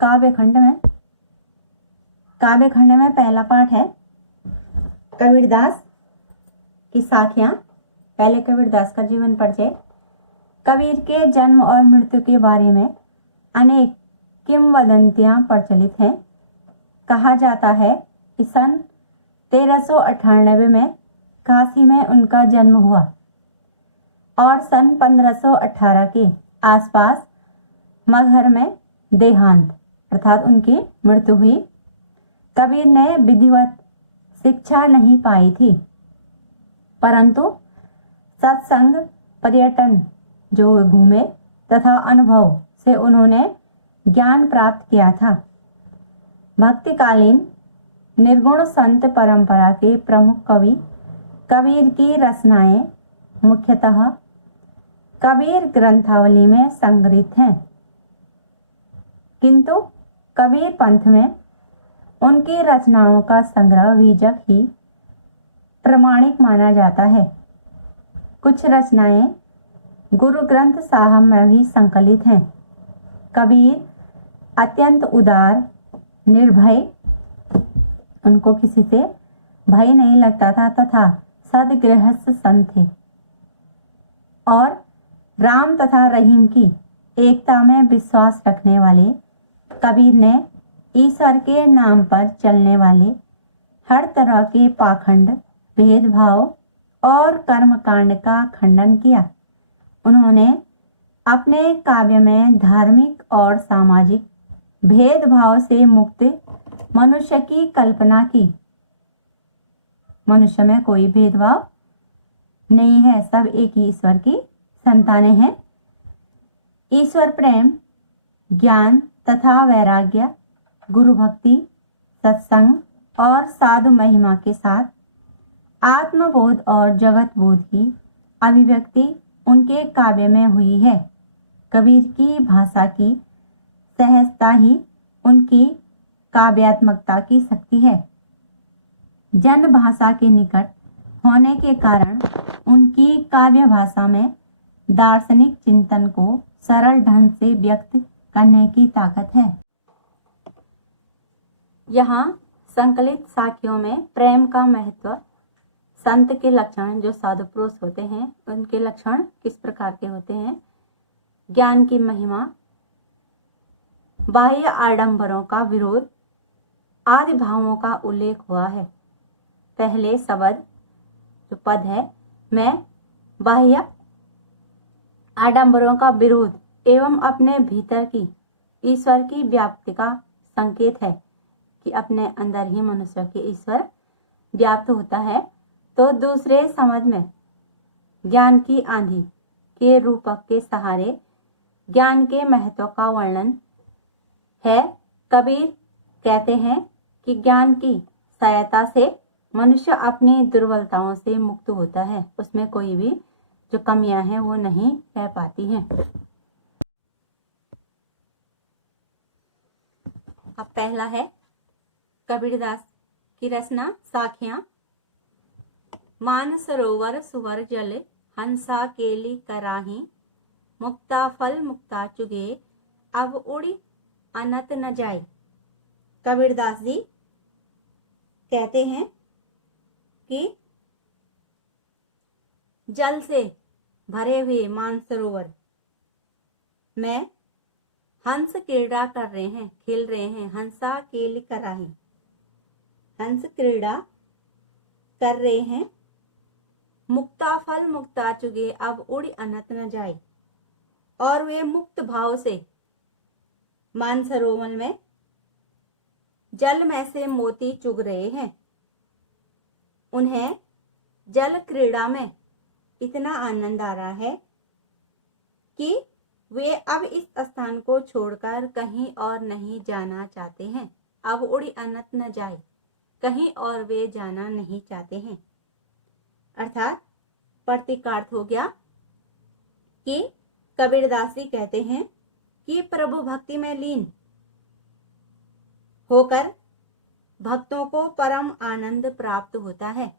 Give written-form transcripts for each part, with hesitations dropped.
काव्यखंड में पहला पाठ है कबीरदास की साखियां। पहले कबीरदास का जीवन परिचय। कबीर के जन्म और मृत्यु के बारे में अनेक किंवदंतियां प्रचलित हैं। कहा जाता है कि सन 1398 में काशी में उनका जन्म हुआ और सन 1518 के आसपास मगहर में देहांत अर्थात उनकी मृत्यु हुई। कबीर ने विधिवत शिक्षा नहीं पाई थी, परंतु सत्संग, पर्यटन जो घूमे तथा अनुभव से उन्होंने ज्ञान प्राप्त किया था। भक्तिकालीन निर्गुण संत परंपरा के प्रमुख कवि कबीर की रचनाएं मुख्यतः कबीर ग्रंथावली में संग्रहित हैं, किंतु कबीर पंथ में उनकी रचनाओं का संग्रह बीजक ही प्रमाणिक माना जाता है। कुछ रचनाएं गुरु ग्रंथ साहब में भी संकलित हैं। कबीर अत्यंत उदार, निर्भय, उनको किसी से भय नहीं लगता था तथा सद्गृहस्थ संत थे और राम तथा रहीम की एकता में विश्वास रखने वाले कबीर ने ईश्वर के नाम पर चलने वाले हर तरह के पाखंड, भेदभाव और कर्मकांड का खंडन किया। उन्होंने अपने काव्य में धार्मिक और सामाजिक भेदभाव से मुक्त मनुष्य की कल्पना की। मनुष्य में कोई भेदभाव नहीं है, सब एक ही ईश्वर की संतानें हैं। ईश्वर प्रेम, ज्ञान तथा वैराग्य, गुरु भक्ति, सत्संग और साधु महिमा के साथ आत्मबोध और जगत बोध की अभिव्यक्ति उनके काव्य में हुई है। कबीर की भाषा की सहजता ही उनकी काव्यात्मकता की शक्ति है। जन भाषा के निकट होने के कारण उनकी काव्य भाषा में दार्शनिक चिंतन को सरल ढंग से व्यक्त करने की ताकत है। यहाँ संकलित साखियों में प्रेम का महत्व, संत के लक्षण जो साधु पुरुष होते हैं उनके लक्षण किस प्रकार के होते हैं, ज्ञान की महिमा, बाह्य आडंबरों का विरोध आदि भावों का उल्लेख हुआ है। पहले शब्द जो पद है में बाह्य आडंबरों का विरोध एवं अपने भीतर की ईश्वर की व्याप्ति का संकेत है कि अपने अंदर ही मनुष्य के ईश्वर व्याप्त होता है। तो दूसरे शब्द में ज्ञान की आंधी के रूपक के सहारे ज्ञान के महत्व का वर्णन है। कबीर कहते हैं कि ज्ञान की सहायता से मनुष्य अपनी दुर्बलताओं से मुक्त होता है, उसमें कोई भी जो कमियां हैं वो नहीं रह पाती हैं। अब पहला है कबीरदास की रचना साखियां। मान सरोवर सुवर जल हंसा केली कराही, मुक्ता फल मुक्ता चुगे अब उड़ी अनत न जाए। कबीरदास जी कहते हैं कि जल से भरे हुए मानसरोवर में हंस क्रीड़ा कर रहे हैं, खेल रहे हैं। हंसा केली कराही, हंस क्रीड़ा कर रहे हैं। मुक्ता फल मुक्ता चुगे अब उड़ी अनत न जाए। और वे मुक्त भाव से मानसरोवर में जल में से मोती चुग रहे हैं। उन्हें जल क्रीड़ा में इतना आनंद आ रहा है कि वे अब इस स्थान को छोड़कर कहीं और नहीं जाना चाहते हैं। अब उड़ी अनत न जाए, कहीं और वे जाना नहीं चाहते हैं। अर्थात प्रतीकार्थ हो गया कि कबीरदास जी कहते हैं कि प्रभु भक्ति में लीन होकर भक्तों को परम आनंद प्राप्त होता है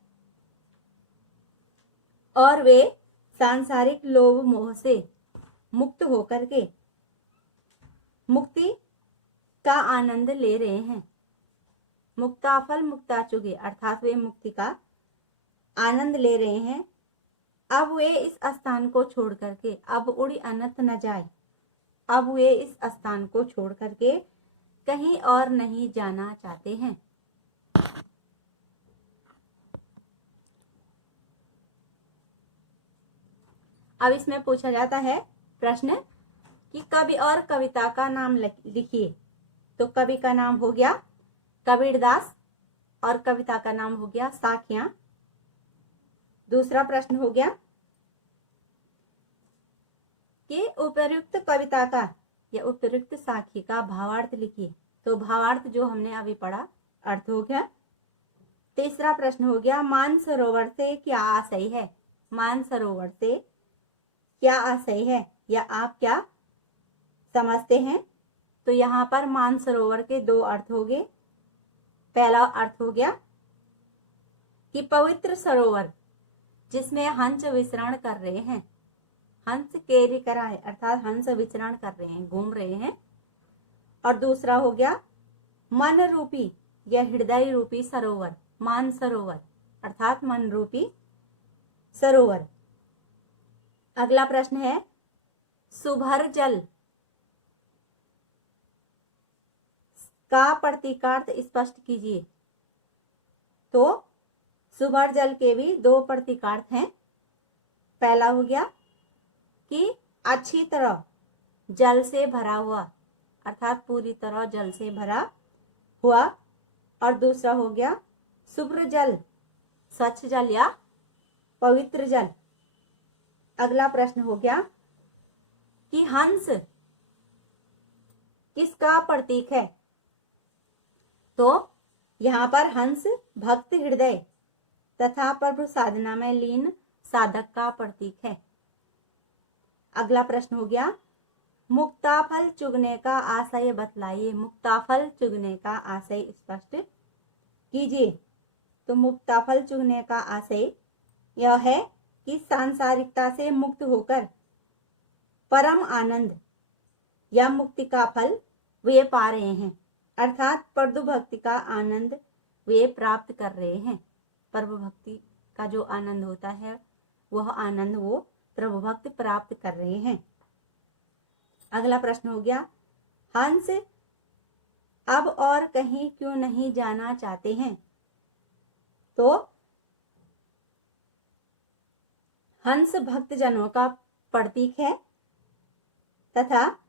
और वे सांसारिक लोभ मोह से मुक्त होकर के मुक्ति का आनंद ले रहे हैं। मुक्ताफल मुक्ता चुगे अर्थात वे मुक्ति का आनंद ले रहे हैं। अब वे इस स्थान को छोड़ करके, अब उड़ी अनंत न जाए, अब वे इस स्थान को छोड़ करके कहीं और नहीं जाना चाहते हैं। अब इसमें पूछा जाता है प्रश्न कि कवि और कविता का नाम लिखिए। तो कवि का नाम हो गया कबीरदास और कविता का नाम हो गया साखियां। दूसरा प्रश्न हो गया कि उपर्युक्त कविता का या उपर्युक्त साखी का भावार्थ लिखिए। तो भावार्थ जो हमने अभी पढ़ा अर्थ हो गया। तीसरा प्रश्न हो गया मानसरोवर से क्या आशय है। मानसरोवर से क्या आशय है या आप क्या समझते हैं। तो यहाँ पर मानसरोवर के दो अर्थ हो गए। पहला अर्थ हो गया कि पवित्र सरोवर जिसमें हंस विचरण कर रहे हैं, हंस केरी कराए अर्थात हंस विचरण कर रहे हैं, घूम रहे हैं। और दूसरा हो गया मन रूपी या हृदय रूपी सरोवर, मान सरोवर अर्थात मन रूपी सरोवर। अगला प्रश्न है सुभर जल का प्रतीकार्थ स्पष्ट कीजिए। तो सुभर जल के भी दो प्रतीकार्थ हैं। पहला हो गया कि अच्छी तरह जल से भरा हुआ अर्थात पूरी तरह जल से भरा हुआ। और दूसरा हो गया शुभ्र जल, स्वच्छ जल या पवित्र जल। अगला प्रश्न हो गया कि हंस किसका प्रतीक है। तो यहाँ पर हंस भक्त हृदय तथा प्रभु साधना में लीन साधक का प्रतीक है। अगला प्रश्न हो गया मुक्ताफल चुगने का आशय बतलाइए। मुक्ताफल चुगने का आशय स्पष्ट कीजिए। तो मुक्ताफल चुगने का आशय यह है कि सांसारिकता से मुक्त होकर परम आनंद या मुक्ति का फल वे पा रहे हैं अर्थात प्रभु भक्ति का आनंद वे प्राप्त कर रहे हैं। प्रभु भक्ति का जो आनंद होता है वह आनंद वो प्रभु भक्त प्राप्त कर रहे हैं। अगला प्रश्न हो गया हंस अब और कहीं क्यों नहीं जाना चाहते हैं। तो हंस भक्तजनों का प्रतीक है तथा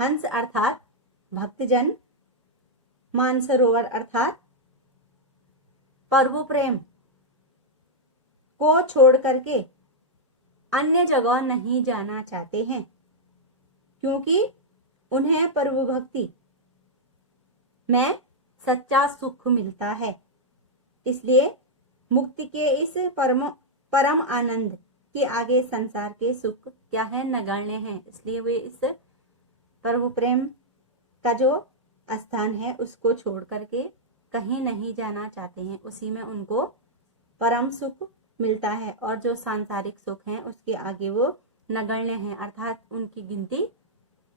हंस अर्थात भक्तजन, मानसरोवर अर्थात प्रभु प्रेम को छोड़ करके अन्य जगह नहीं जाना चाहते हैं क्योंकि उन्हें प्रभु भक्ति में सच्चा सुख मिलता है। इसलिए मुक्ति के इस परम आनंद के आगे संसार के सुख क्या है, नगण्य हैं। इसलिए वे इस प्रभु प्रेम का जो स्थान है उसको छोड़ करके कहीं नहीं जाना चाहते हैं। उसी में उनको परम सुख मिलता है और जो सांसारिक सुख है उसके आगे वो नगण्य हैं अर्थात उनकी गिनती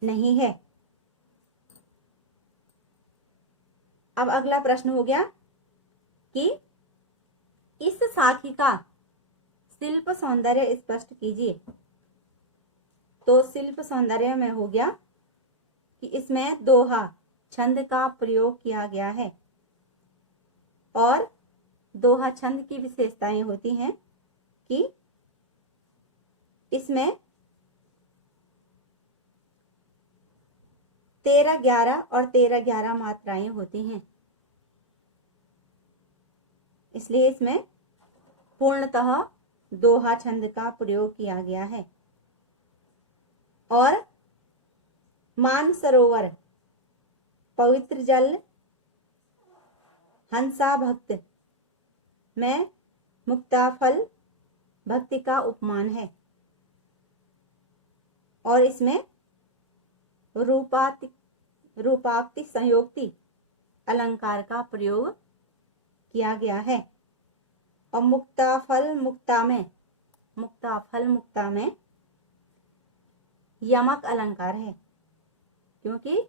नहीं है। अब अगला प्रश्न हो गया कि इस साखी का शिल्प सौंदर्य स्पष्ट कीजिए। तो शिल्प सौंदर्य में हो गया कि इसमें दोहा छंद का प्रयोग किया गया है और दोहा छंद की विशेषताएं होती हैं कि इसमें 13-11 और 13-11 मात्राएं होती हैं। इसलिए इसमें पूर्णतः दोहा छंद का प्रयोग किया गया है। और मान सरोवर, पवित्र जल, हंसा भक्त में मुक्ताफल भक्ति का उपमान है और इसमें रूपाक्ति संयोक्ति अलंकार का प्रयोग किया गया है। और मुक्ताफल मुक्ता में यमक अलंकार है क्योंकि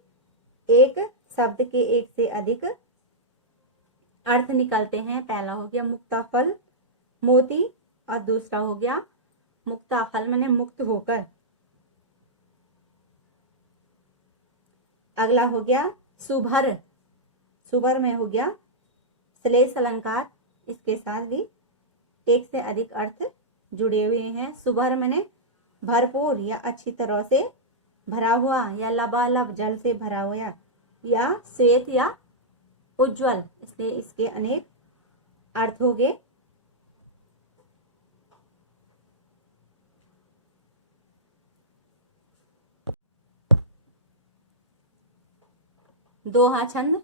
एक शब्द के एक से अधिक अर्थ निकलते हैं। पहला हो गया मुक्ताफल मोती और दूसरा हो गया मुक्ताफल माने मुक्त होकर। अगला हो गया सुभर, सुभर में हो गया श्लेष अलंकार, इसके साथ भी एक से अधिक अर्थ जुड़े हुए हैं। सुभर माने भरपूर या अच्छी तरह से भरा हुआ या लबालब जल से भरा हुआ या श्वेत या उज्जवल, इसलिए इसके अनेक अर्थ हो गए। दोहा छंद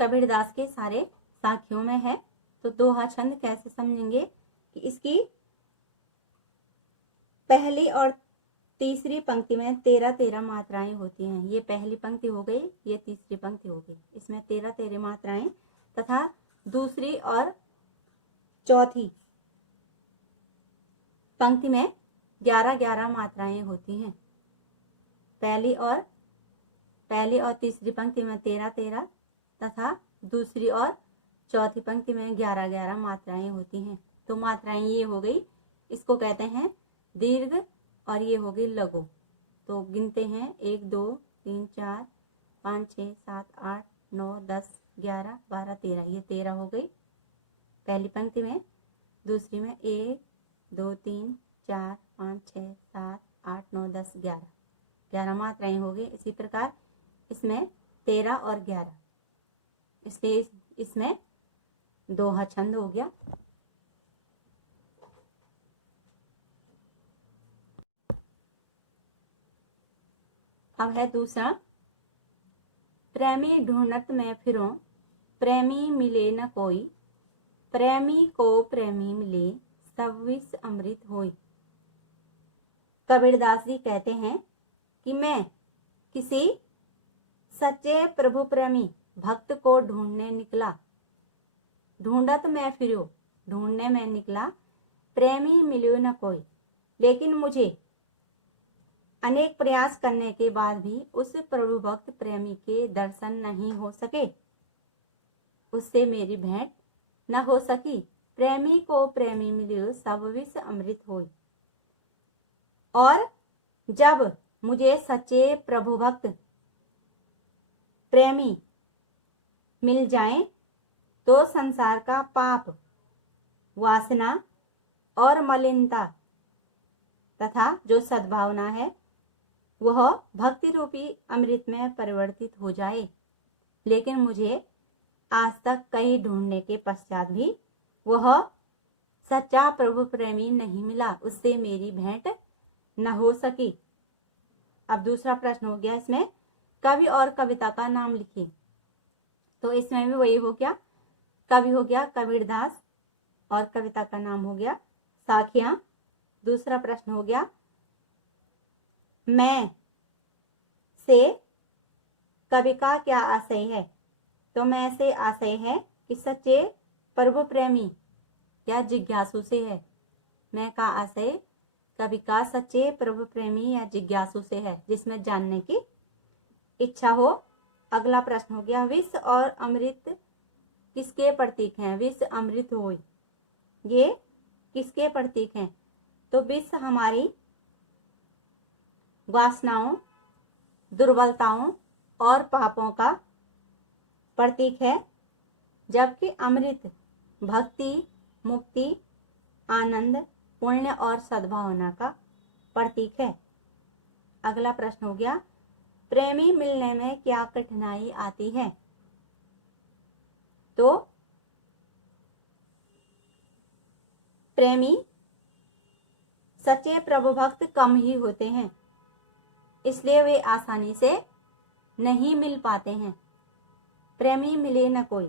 कबीरदास के सारे साखियों में है। तो दोहा छंद कैसे समझेंगे कि इसकी पहली और तीसरी पंक्ति में 13-13 मात्राएं होती हैं। ये पहली पंक्ति हो गई, ये तीसरी पंक्ति हो गई, इसमें 13-13 मात्राएं तथा दूसरी और चौथी पंक्ति में 11-11 मात्राएं होती हैं। पहली और तीसरी पंक्ति में 13-13 तथा दूसरी और चौथी पंक्ति में 11-11 मात्राएं होती हैं। तो मात्राएं ये हो गई, इसको कहते हैं दीर्घ और ये हो गई लघु। तो गिनते हैं 1 2 3 4 5 6 7 8 9 10 11 12 13, ये 13 हो गई पहली पंक्ति में। दूसरी में 1 2 3 4 5 6 7 8 9 10 11 मात्राएं हो गई। इसी प्रकार इसमें 13 और 11, इसलिए इसमें दोहा छंद हो गया। अब है दूसरा, प्रेमी ढूंढत में फिरूं प्रेमी मिले न कोई, प्रेमी को प्रेमी मिले सब विष अमृत होई। कबीरदास जी कहते हैं कि मैं किसी सच्चे प्रभु प्रेमी भक्त को ढूंढने निकला, ढूंढत में फिरो, ढूंढने में निकला, प्रेमी मिले न कोई, लेकिन मुझे अनेक प्रयास करने के बाद भी उस प्रभु भक्त प्रेमी के दर्शन नहीं हो सके, उससे मेरी भेंट न हो सकी। प्रेमी को प्रेमी मिले सब विष अमृत होई। और जब मुझे सच्चे प्रभु भक्त प्रेमी मिल जाएं तो संसार का पाप, वासना और मलिनता तथा जो सद्भावना है वह भक्ति रूपी अमृत में परिवर्तित हो जाए। लेकिन मुझे आज तक कई ढूंढने के पश्चात भी वह सच्चा प्रभु प्रेमी नहीं मिला, उससे मेरी भेंट न हो सकी। अब दूसरा प्रश्न हो गया, इसमें कवि और कविता का नाम लिखिए। तो इसमें भी वही हो गया, कवि हो गया कबीरदास और कविता का नाम हो गया साखियां। दूसरा प्रश्न हो गया, मैं से कवि का क्या आशय है। तो मैं से आशय है कि सच्चे प्रभु प्रेमी या जिज्ञासु से है। मैं का आशय कवि का सच्चे प्रभु प्रेमी या जिज्ञासु से है, जिसमें जानने की इच्छा हो। अगला प्रश्न हो गया, विष और अमृत किसके प्रतीक हैं। विष अमृत हो, ये किसके प्रतीक हैं। तो विष हमारी वासनाओं, दुर्बलताओं और पापों का प्रतीक है, जबकि अमृत भक्ति, मुक्ति, आनंद, पुण्य और सद्भावना का प्रतीक है। अगला प्रश्न हो गया, प्रेमी मिलने में क्या कठिनाई आती है। तो प्रेमी सच्चे प्रभु भक्त कम ही होते हैं, इसलिए वे आसानी से नहीं मिल पाते हैं। प्रेमी मिले न कोई,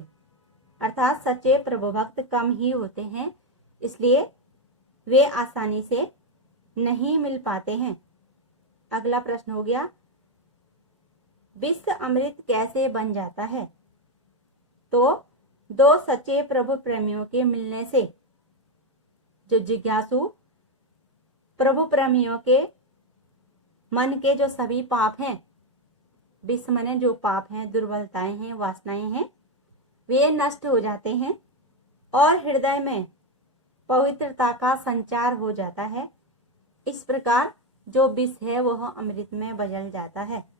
अर्थात सच्चे प्रभु भक्त कम ही होते हैं, इसलिए वे आसानी से नहीं मिल पाते हैं। अगला प्रश्न हो गया, विष अमृत कैसे बन जाता है। तो दो सच्चे प्रभु प्रेमियों के मिलने से जो जिज्ञासु प्रभु प्रेमियों के मन के जो सभी पाप हैं विष माने जो पाप हैं, दुर्बलताएं हैं, वासनाएं हैं, वे नष्ट हो जाते हैं और हृदय में पवित्रता का संचार हो जाता है। इस प्रकार जो विष है वह अमृत में बदल जाता है।